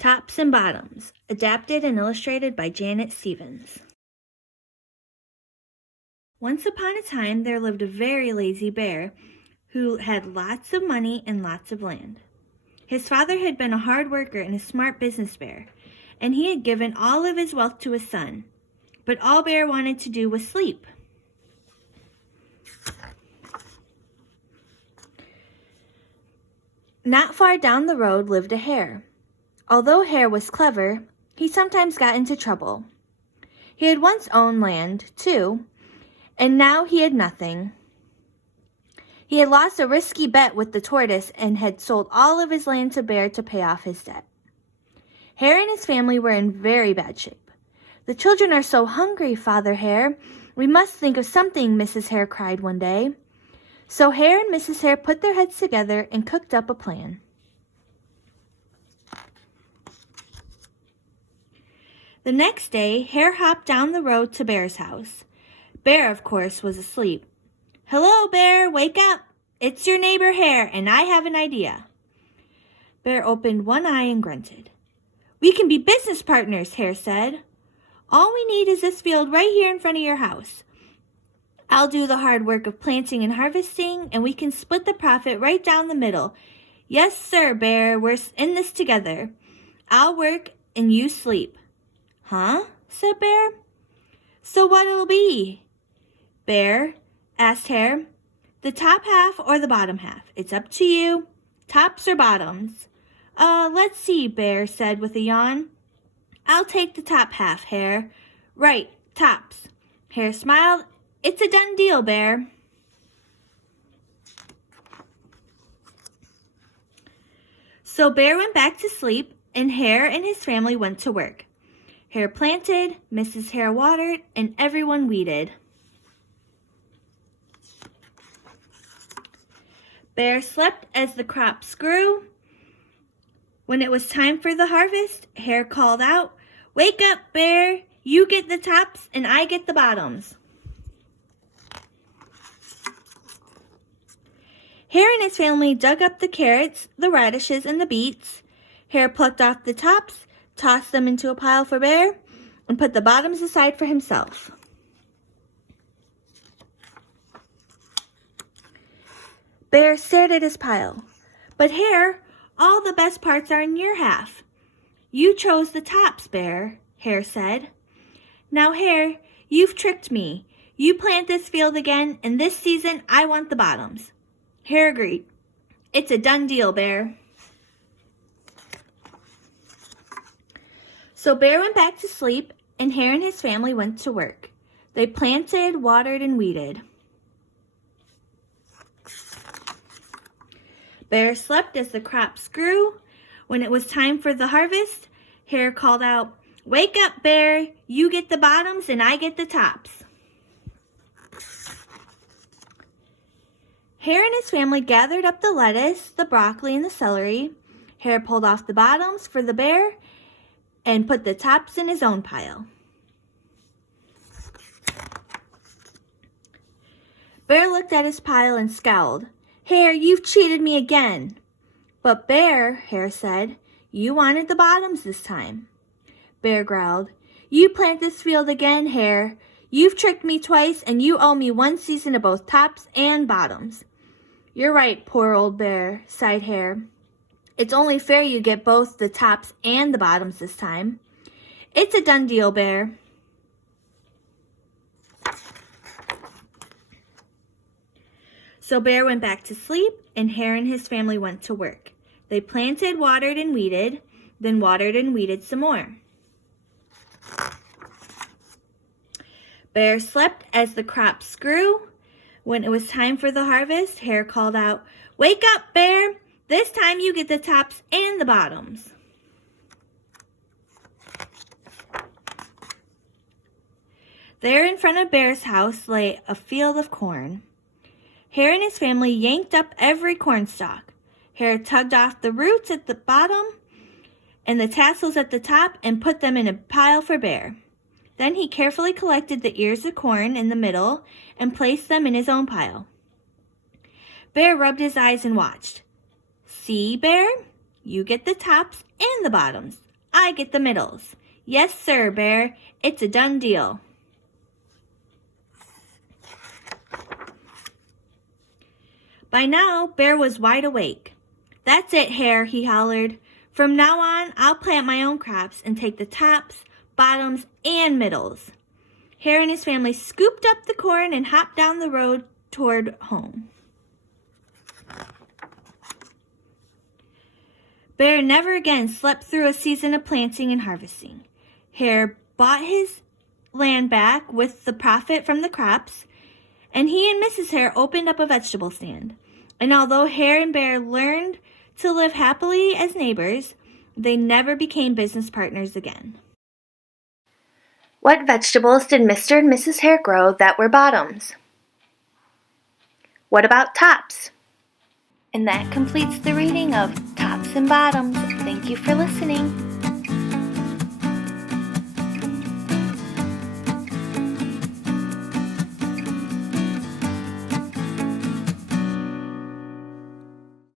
Tops and Bottoms, adapted and illustrated by Janet Stevens. Once upon a time, there lived a very lazy bear who had lots of money and lots of land. His father had been a hard worker and a smart business bear, and he had given all of his wealth to his son. But all Bear wanted to do was sleep. Not far down the road lived a hare. Although Hare was clever, he sometimes got into trouble. He had once owned land, too, and now he had nothing. He had lost a risky bet with the tortoise and had sold all of his land to Bear to pay off his debt. Hare and his family were in very bad shape. "The children are so hungry, Father Hare. We must think of something," Mrs. Hare cried one day. So Hare and Mrs. Hare put their heads together and cooked up a plan. The next day, Hare hopped down the road to Bear's house. Bear, of course, was asleep. "Hello, Bear, wake up. It's your neighbor Hare, and I have an idea." Bear opened one eye and grunted. "We can be business partners," Hare said. "All we need is this field right here in front of your house. I'll do the hard work of planting and harvesting, and we can split the profit right down the middle. Yes, sir, Bear, we're in this together. I'll work and you sleep." "Huh?" said Bear. "So what'll it be, Bear?" asked Hare. "The top half or the bottom half. It's up to you. Tops or bottoms?" Let's see," Bear said with a yawn. "I'll take the top half, Hare." "Right, tops." Hare smiled. "It's a done deal, Bear." So Bear went back to sleep, and Hare and his family went to work. Hare planted, Mrs. Hare watered, and everyone weeded. Bear slept as the crops grew. When it was time for the harvest, Hare called out, "Wake up, Bear! You get the tops and I get the bottoms." Hare and his family dug up the carrots, the radishes, and the beets. Hare plucked off the tops, tossed them into a pile for Bear, and put the bottoms aside for himself. Bear stared at his pile. "But Hare, all the best parts are in your half." "You chose the tops, Bear," Hare said. "Now, Hare, you've tricked me. You plant this field again, and this season I want the bottoms." Hare agreed. "It's a done deal, Bear." So Bear went back to sleep, and Hare and his family went to work. They planted, watered, and weeded. Bear slept as the crops grew. When it was time for the harvest, Hare called out, "Wake up, Bear! You get the bottoms and I get the tops." Hare and his family gathered up the lettuce, the broccoli, and the celery. Hare pulled off the bottoms for the bear and put the tops in his own pile. Bear looked at his pile and scowled. "Hare, you've cheated me again." "But Bear," Hare said, "you wanted the bottoms this time." Bear growled, "You plant this field again, Hare. You've tricked me twice, and you owe me one season of both tops and bottoms." "You're right, poor old Bear," sighed Hare. "It's only fair you get both the tops and the bottoms this time." "It's a done deal, Bear." So Bear went back to sleep, and Hare and his family went to work. They planted, watered, and weeded, then watered and weeded some more. Bear slept as the crops grew. When it was time for the harvest, Hare called out, "Wake up, Bear! This time you get the tops and the bottoms." There in front of Bear's house lay a field of corn. Hare and his family yanked up every corn stalk. Hare tugged off the roots at the bottom and the tassels at the top and put them in a pile for Bear. Then he carefully collected the ears of corn in the middle and placed them in his own pile. Bear rubbed his eyes and watched. "See, Bear? You get the tops and the bottoms. I get the middles. Yes, sir, Bear. It's a done deal. By now, Bear was wide awake. That's it, Hare, he hollered. From now on, I'll plant my own crops and take the tops, bottoms, and middles. Hare and his family scooped up the corn and hopped down the road toward home. Bear never again slept through a season of planting and harvesting. Hare bought his land back with the profit from the crops, and he and Mrs. Hare opened up a vegetable stand. And although Hare and Bear learned to live happily as neighbors, they never became business partners again. What vegetables did Mr. and Mrs. Hare grow that were bottoms? What about tops? And that completes the reading of Tops and Bottoms. Thank you for listening.